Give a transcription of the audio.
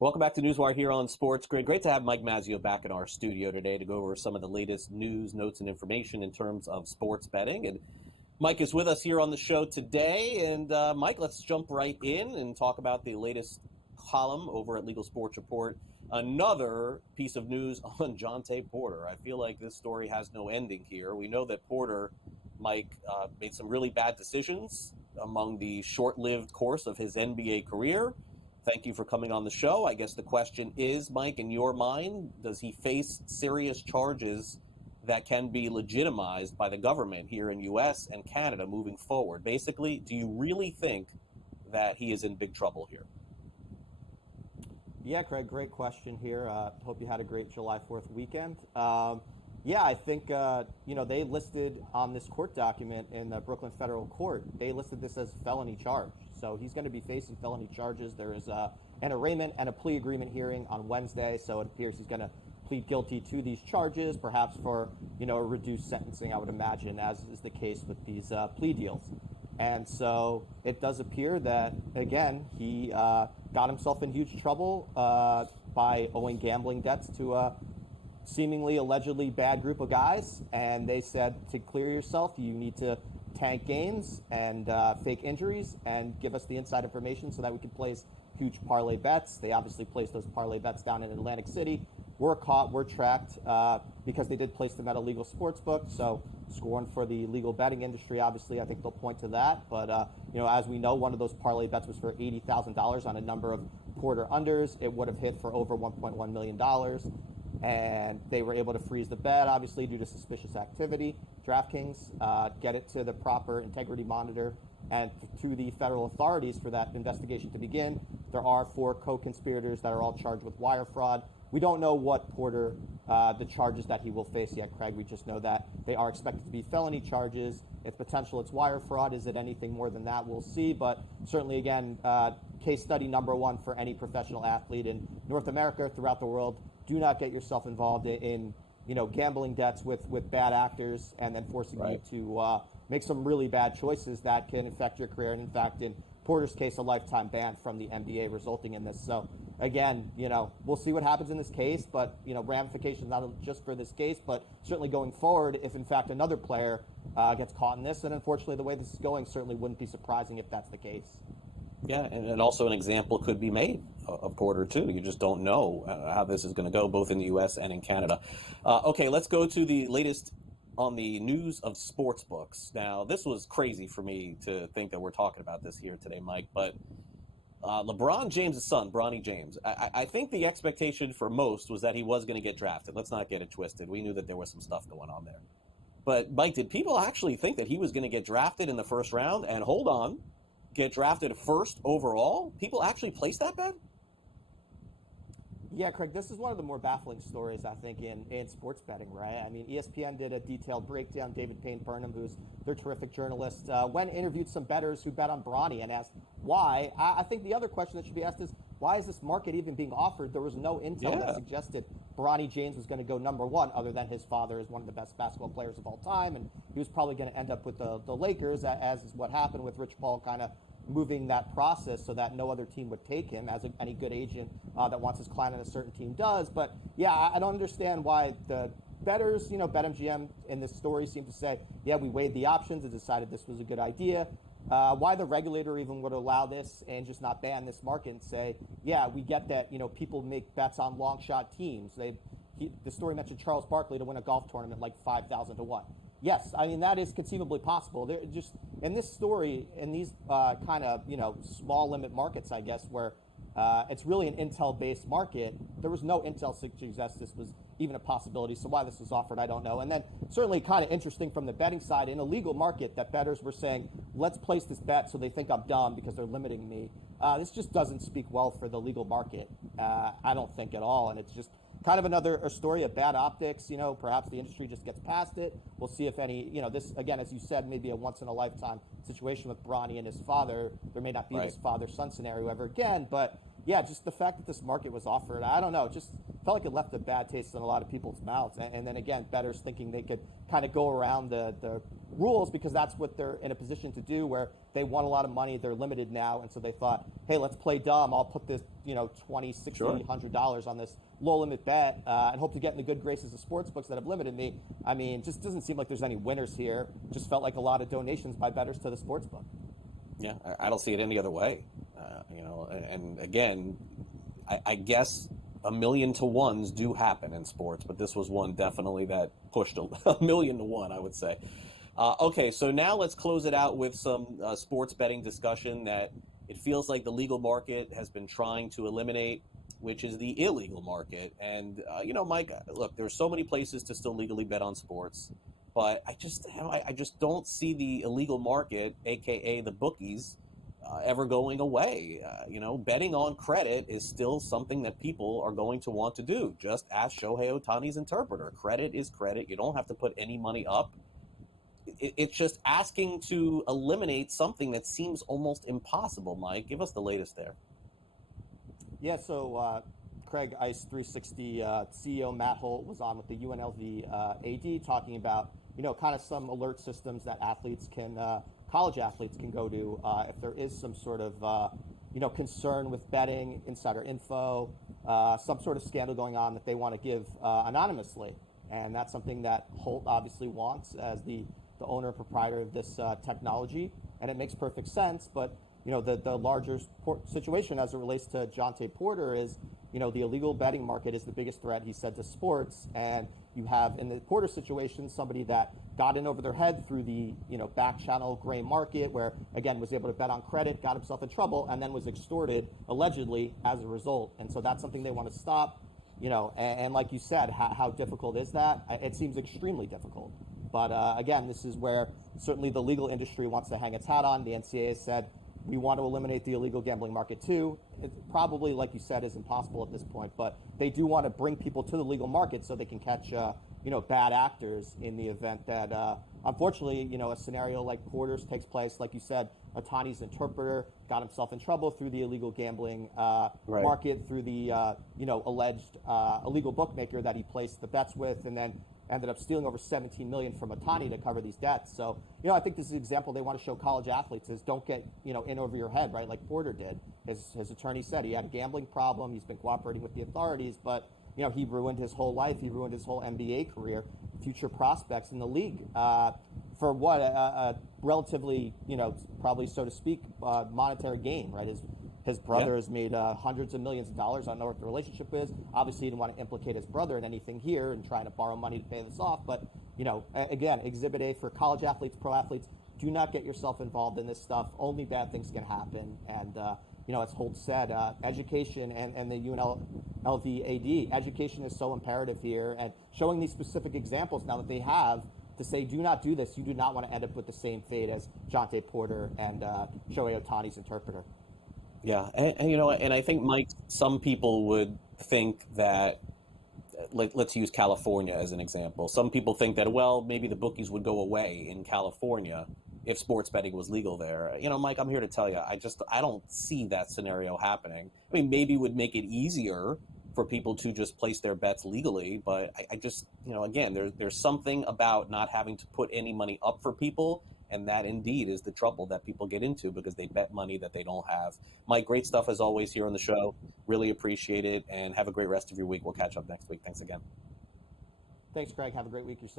Welcome back to NewsWire here on SportsGrid. Great to have Mike Mazzeo back in our studio today to go over some of the latest news, notes, and information in terms of sports betting. And Mike is with us here on the show today. And Mike, let's jump right in and talk about the latest column over at Legal Sports Report. Another piece of news on Jontay Porter. I feel like this story has no ending here. We know that Porter, Mike, made some really bad decisions among the short-lived course of his NBA career. Thank you for coming on the show. I guess the question is, Mike, in your mind, does he face serious charges that can be legitimized by the government here in U.S. and Canada moving forward? Basically, do you really think that he is in big trouble here? Yeah, Craig, great question here. Hope you had a great July 4th weekend. Yeah, I think, they listed on this court document in the Brooklyn Federal Court, they listed this as felony charge. So he's going to be facing felony charges. There is an arraignment and a plea agreement hearing on Wednesday, so it appears he's going to plead guilty to these charges, perhaps for, a reduced sentencing, I would imagine, as is the case with these plea deals. And so it does appear that, again, he got himself in huge trouble by owing gambling debts to a seemingly allegedly bad group of guys, and they said to clear yourself, you need to tank games and fake injuries and give us the inside information so that we can place huge parlay bets. They obviously placed those parlay bets down in Atlantic City. We're caught, we're tracked because they did place them at a legal sports book. So scoring for the legal betting industry, obviously, I think they'll point to that. But, as we know, one of those parlay bets was for $80,000 on a number of Porter unders. It would have hit for over $1.1 million. And they were able to freeze the bet, obviously, due to suspicious activity. DraftKings get it to the proper integrity monitor and to the federal authorities for that investigation to begin. There are 4 co-conspirators that are all charged with wire fraud. We don't know what Porter, the charges that he will face yet, Craig. We just know that they are expected to be felony charges. It's potential it's wire fraud. Is it anything more than that? We'll see. But certainly, again, case study number 1 for any professional athlete in North America, throughout the world. Do not get yourself involved in gambling debts with bad actors and then forcing you to make some really bad choices that can affect your career. And in fact, in Porter's case, a lifetime ban from the NBA resulting in this. So again, we'll see what happens in this case, but ramifications not just for this case, but certainly going forward, if in fact another player gets caught in this, and unfortunately the way this is going, certainly wouldn't be surprising if that's the case. Yeah, and also an example could be made of Porter, too. You just don't know how this is going to go, both in the U.S. and in Canada. Okay, let's go to the latest on the news of sports books. Now, this was crazy for me to think that we're talking about this here today, Mike, but LeBron James' son, Bronny James, I think the expectation for most was that he was going to get drafted. Let's not get it twisted. We knew that there was some stuff going on there. But, Mike, did people actually think that he was going to get drafted in the first round? And hold on. Get drafted first overall? People actually place that bet? Yeah, Craig, this is one of the more baffling stories, I think, in sports betting, right? I mean, ESPN did a detailed breakdown. David Payne Burnham, who's their terrific journalist, went and interviewed some bettors who bet on Bronny and asked why. I think the other question that should be asked is, why is this market even being offered? There was no intel that suggested Bronny James was going to go number 1, other than his father is one of the best basketball players of all time, and he was probably going to end up with the Lakers, as is what happened with Rich Paul kind of moving that process so that no other team would take him, as any good agent that wants his client on a certain team does. But yeah, I don't understand why the bettors, BetMGM in this story seem to say, yeah, we weighed the options and decided this was a good idea. Why the regulator even would allow this and just not ban this market and say, yeah, we get that, people make bets on long shot teams. The story mentioned Charles Barkley to win a golf tournament like 5,000 to 1. Yes, I mean, that is conceivably possible. They're just in this story, in these kind of, small limit markets, I guess, where it's really an intel-based market, there was no intel to suggest this was even a possibility. So why this was offered, I don't know. And then certainly kind of interesting from the betting side, in a legal market that bettors were saying, let's place this bet so they think I'm dumb because they're limiting me. This just doesn't speak well for the legal market, I don't think at all. And it's just kind of another story of bad optics. Perhaps the industry just gets past it. We'll see if any, this, again, as you said, maybe a once-in-a-lifetime situation with Bronny and his father. There may not be this father-son scenario ever again, but yeah, just the fact that this market was offered, I don't know, it just felt like it left a bad taste in a lot of people's mouths. And then again, bettors thinking they could kind of go around the rules because that's what they're in a position to do, where they won a lot of money, they're limited now, and so they thought, hey, let's play dumb. I'll put this, $20, $60, Sure. $100 on this low limit bet and hope to get in the good graces of sports books that have limited me. I mean, just doesn't seem like there's any winners here. Just felt like a lot of donations by bettors to the sports book. Yeah, I don't see it any other way. And again, I guess 1,000,000 to ones do happen in sports, but this was one definitely that pushed 1,000,000 to 1, I would say. Okay, so now let's close it out with some sports betting discussion that it feels like the legal market has been trying to eliminate, which is the illegal market. And, Mike, look, there's so many places to still legally bet on sports, but I just don't see the illegal market, aka the bookies, ever going away. Betting on credit is still something that people are going to want to do. Just ask Shohei Ohtani's interpreter. Credit is credit. You don't have to put any money up. It's just asking to eliminate something that seems almost impossible. Mike, give us the latest there. Yeah, so Craig, ICE 360 CEO Matt Holt was on with the UNLV AD talking about, kind of some alert systems that college athletes can go to if there is some sort of, concern with betting, insider info, some sort of scandal going on that they want to give anonymously. And that's something that Holt obviously wants as the owner and proprietor of this technology. And it makes perfect sense. But, the larger situation as it relates to Jontay Porter is, the illegal betting market is the biggest threat, he said, to sports. And you have, in the Porter situation, somebody that got in over their head through the, back channel gray market where, again, was able to bet on credit, got himself in trouble, and then was extorted, allegedly, as a result. And so that's something they want to stop, and like you said, how difficult is that? It seems extremely difficult. But, again, this is where certainly the legal industry wants to hang its hat on. The NCAA said, we want to eliminate the illegal gambling market too. It probably, like you said, is impossible at this point, but they do want to bring people to the legal market so they can catch, bad actors in the event that, unfortunately, a scenario like Porter's takes place. Like you said, Ohtani's interpreter got himself in trouble through the illegal gambling market, through the, alleged illegal bookmaker that he placed the bets with, and then ended up stealing over $17 million from Ohtani to cover these debts. So, I think this is an example they want to show college athletes is don't get, in over your head, right? Like Porter did. His attorney said he had a gambling problem. He's been cooperating with the authorities, but, he ruined his whole life. He ruined his whole NBA career, future prospects in the league for what a relatively, probably so to speak, monetary gain, right? His brother has made hundreds of millions of dollars. I don't know what the relationship is. Obviously, he didn't want to implicate his brother in anything here and trying to borrow money to pay this off. But, again, Exhibit A for college athletes, pro athletes, do not get yourself involved in this stuff. Only bad things can happen. And, as Holt said, education and the UNLV AD, education is so imperative here. And showing these specific examples now that they have to say, do not do this. You do not want to end up with the same fate as Jontay Porter and Shohei Ohtani's interpreter. Yeah, and I think, Mike, some people would think that, let's use California as an example. Some people think that, well, maybe the bookies would go away in California if sports betting was legal there. Mike, I'm here to tell you, I don't see that scenario happening. I mean, maybe it would make it easier for people to just place their bets legally, but I just, again, there's something about not having to put any money up for people. And that indeed is the trouble that people get into because they bet money that they don't have. Mike, great stuff as always here on the show. Really appreciate it. And have a great rest of your week. We'll catch up next week. Thanks again. Thanks, Craig. Have a great week yourself.